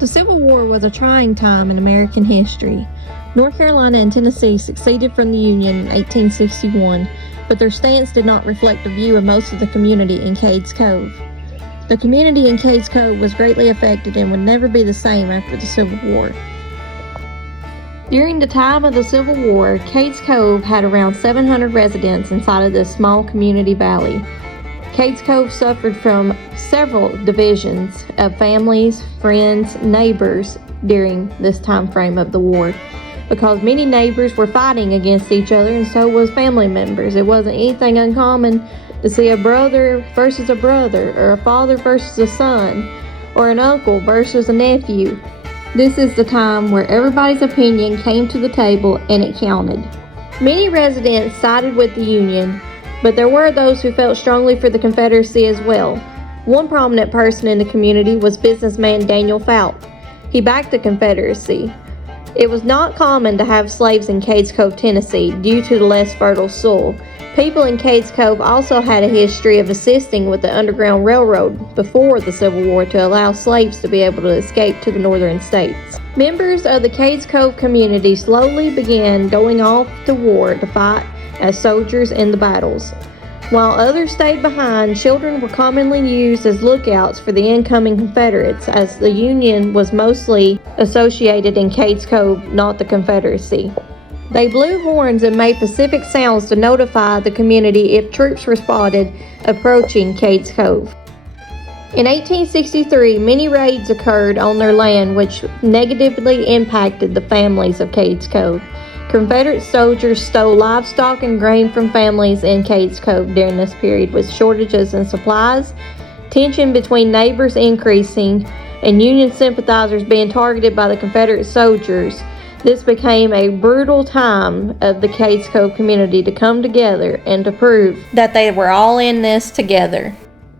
The Civil War was a trying time in American history. North Carolina and Tennessee seceded from the Union in 1861, but their stance did not reflect the view of most of the community in Cades Cove. The community in Cades Cove was greatly affected and would never be the same after the Civil War. During the time of the Civil War, Cades Cove had around 700 residents inside of this small community valley. Cades Cove suffered from several divisions of families, friends, neighbors during this time frame of the war, because many neighbors were fighting against each other, and so was family members. It wasn't anything uncommon to see a brother versus a brother, or a father versus a son, or an uncle versus a nephew. This is the time where everybody's opinion came to the table and it counted. Many residents sided with the Union, but there were those who felt strongly for the Confederacy as well. One prominent person in the community was businessman Daniel Fout. He backed the Confederacy. It was not common to have slaves in Cades Cove, Tennessee, due to the less fertile soil. People in Cades Cove also had a history of assisting with the Underground Railroad before the Civil War to allow slaves to be able to escape to the northern states. Members of the Cades Cove community slowly began going off to war to fight as soldiers in the battles. While others stayed behind, children were commonly used as lookouts for the incoming Confederates, as the Union was mostly associated in Cades Cove, not the Confederacy. They blew horns and made Pacific sounds to notify the community if troops were spotted approaching Cades Cove. In 1863, many raids occurred on their land, which negatively impacted the families of Cades Cove. Confederate soldiers stole livestock and grain from families in Cades Cove during this period, with shortages in supplies, tension between neighbors increasing, and Union sympathizers being targeted by the Confederate soldiers. This became a brutal time of the Cades Cove community to come together and to prove that they were all in this together.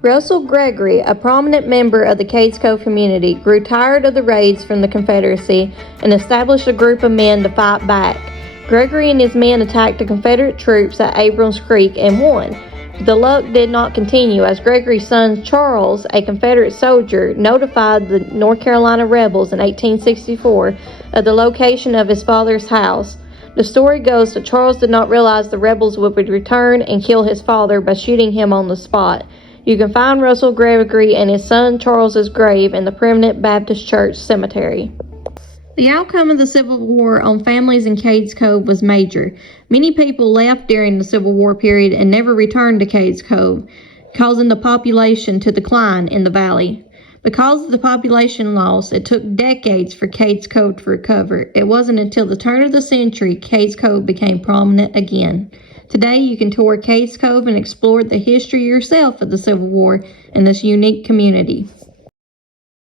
Russell Gregory, a prominent member of the Cades Cove community, grew tired of the raids from the Confederacy and established a group of men to fight back. Gregory and his men attacked the Confederate troops at Abrams Creek and won. The luck did not continue, as Gregory's son Charles, a Confederate soldier, notified the North Carolina rebels in 1864 of the location of his father's house. The story goes that Charles did not realize the rebels would return and kill his father by shooting him on the spot. You can find Russell Gregory and his son Charles's grave in the Primitive Baptist Church Cemetery. The outcome of the Civil War on families in Cades Cove was major. Many people left during the Civil War period and never returned to Cades Cove, causing the population to decline in the valley. Because of the population loss, it took decades for Cades Cove to recover. It wasn't until the turn of the century Cades Cove became prominent again. Today you can tour Cades Cove and explore the history yourself of the Civil War in this unique community.